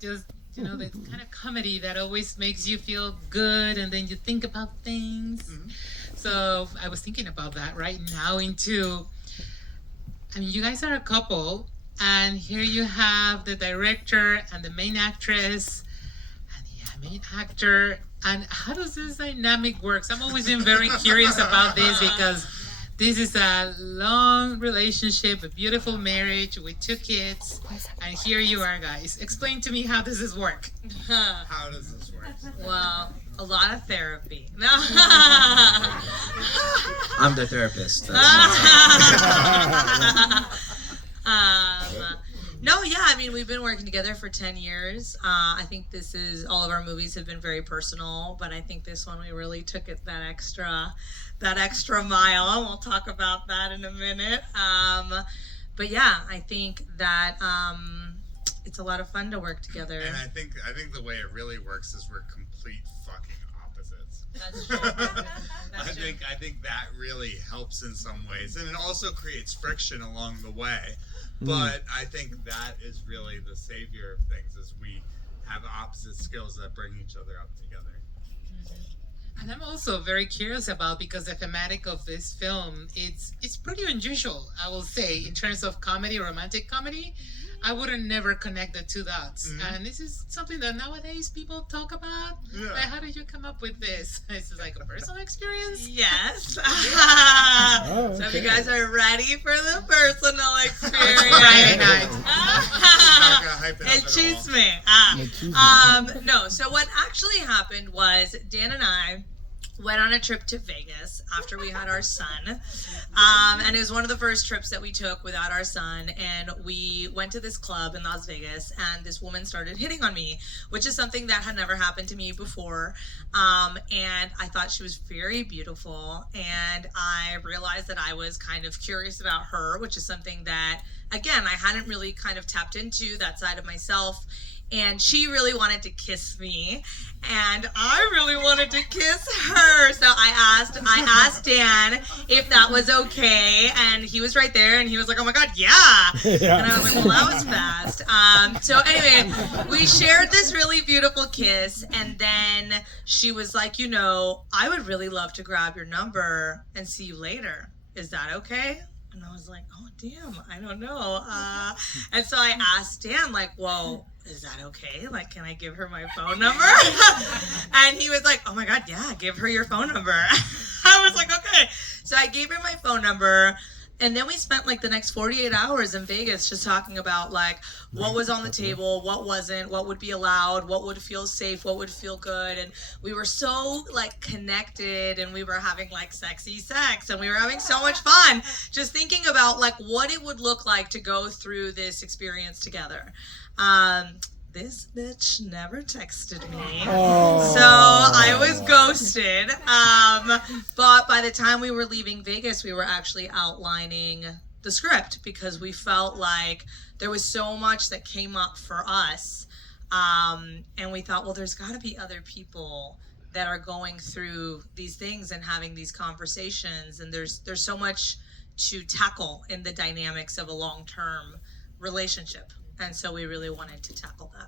just, the kind of comedy that always makes you feel good and then you think about things. Mm-hmm. So I was thinking about that right now you guys are a couple, and here you have the director and the main actress and the main actor. And how does this dynamic work? I'm always been very curious about this because this is a long relationship, a beautiful marriage with 2 kids, and here you are, guys. Explain to me, how does this work? How does this work? Well, a lot of therapy. No. I'm the therapist. No, yeah, I mean, we've been working together for 10 years. I think all of our movies have been very personal, but I think this one we really took it that extra mile. We'll talk about that in a minute. But yeah, I think that it's a lot of fun to work together. And I think the way it really works is we're complete fucking opposites. That's true. I think that really helps in some ways, and it also creates friction along the way. But I think that is really the savior of things, is we have opposite skills that bring each other up together. And I'm also very curious about, because the thematic of this film, it's pretty unusual, I will say, in terms of comedy, romantic comedy. I wouldn't never connect the 2 dots. Mm-hmm. And this is something that nowadays people talk about. Yeah. Like, how did you come up with this? Is this like a personal experience? Yes. Oh, okay. So if you guys are ready for the personal experience. Friday night. El chisme. No, so what actually happened was Dan and I went on a trip to Vegas after we had our son. And it was one of the first trips that we took without our son. And we went to this club in Las Vegas, and this woman started hitting on me, which is something that had never happened to me before. And I thought she was very beautiful. And I realized that I was kind of curious about her, which is something that, again, I hadn't really kind of tapped into, that side of myself. And she really wanted to kiss me, and I really wanted to kiss her. So I asked Dan if that was okay, and he was right there, and he was like, "Oh my God, yeah!" And I was like, "Well, that was fast." So anyway, we shared this really beautiful kiss, and then she was like, "I would really love to grab your number and see you later. Is that okay?" And I was like, "Oh, damn, I don't know." And so I asked Dan, like, "Well, is that okay? Like, can I give her my phone number?" And he was like, "Oh my God, yeah, give her your phone number." I was like, "Okay." So I gave her my phone number. And then we spent like the next 48 hours in Vegas just talking about like what was on the table, what wasn't, what would be allowed, what would feel safe, what would feel good. And we were so like connected, and we were having like sexy sex, and we were having so much fun just thinking about like what it would look like to go through this experience together. This bitch never texted me. Oh. So I was ghosted. But by the time we were leaving Vegas, we were actually outlining the script, because we felt like there was so much that came up for us. And we thought, well, there's got to be other people that are going through these things and having these conversations. And there's so much to tackle in the dynamics of a long-term relationship. And so we really wanted to tackle that.